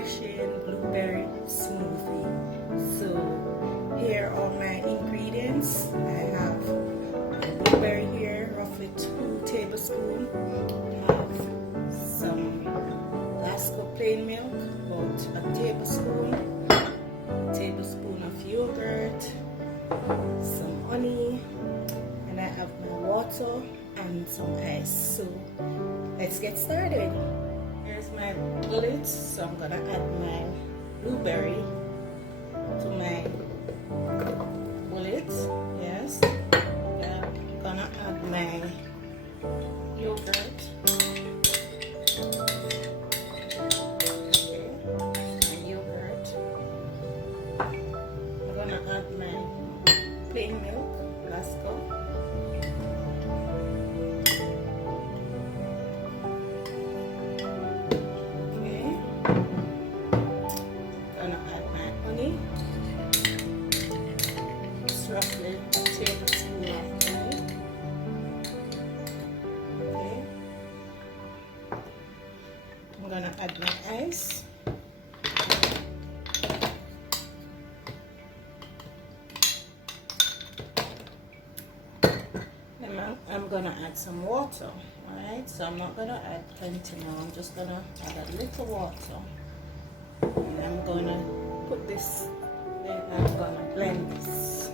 refreshing blueberry smoothie. So here are my ingredients. I have a blueberry here, roughly 2 tablespoons. I have some Lasco plain milk, about a tablespoon of yogurt, some honey, and I have my water and some ice. So let's get started. Here's my bullets. So I'm gonna add my blueberry to my bullets. Yes. I'm gonna add my yogurt. I'm gonna add my plain milk, Lasco. Roughly a tablespoon of honey. Okay. I'm gonna add my ice. Then I'm gonna add some water. Alright, so I'm not gonna add plenty now, I'm just gonna add a little water. And I'm gonna put this, then I'm gonna blend this.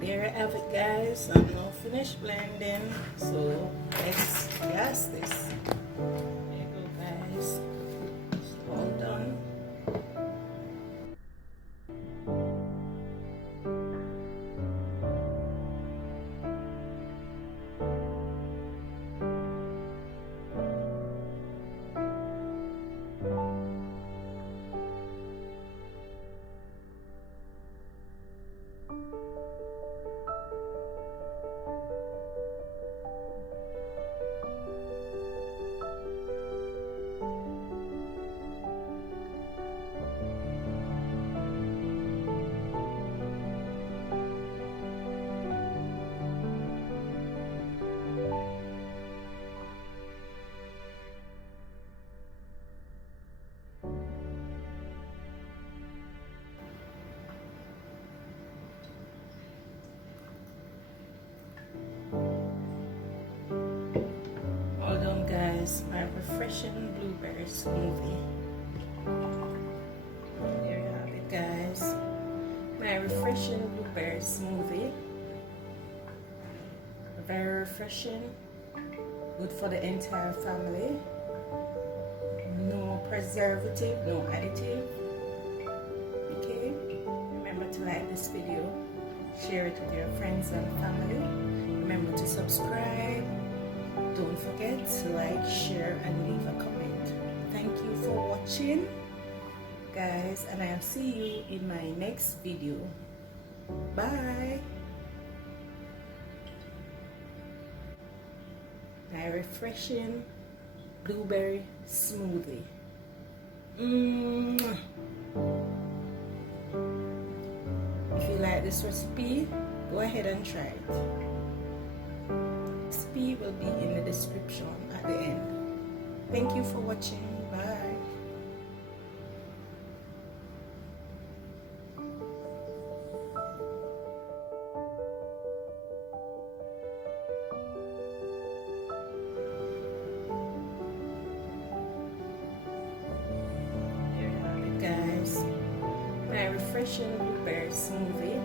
There I have it, guys. I'm now finished blending, so let's gas this. There you go, guys. It's all done. My refreshing blueberry smoothie. There you have it, guys. My refreshing blueberry smoothie. Very refreshing, good for the entire family. No preservative, no additive. Okay, remember to like this video, share it with your friends and family. Remember to subscribe. Don't forget to like, share, and leave a comment. Thank you for watching, guys, and I'll see you in my next video. Bye. My refreshing blueberry smoothie. If you like this recipe, go ahead and try it. Recipe will be in the description at the end. Thank you for watching. Bye. There you have it, guys. My refreshing blueberry smoothie.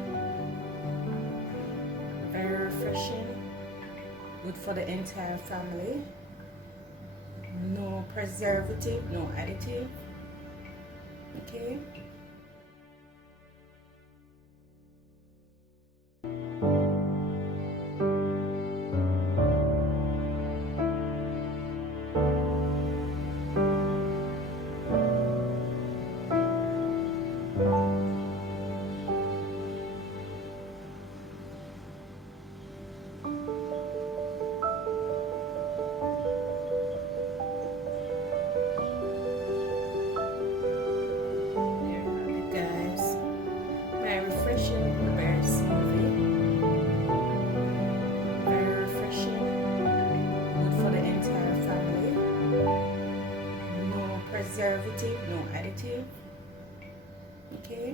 Very refreshing, good for the entire family. No preservative, no additive. Okay. refreshing, blueberry smoothie. Very refreshing, good for the entire family. No preservative, no additive. Okay.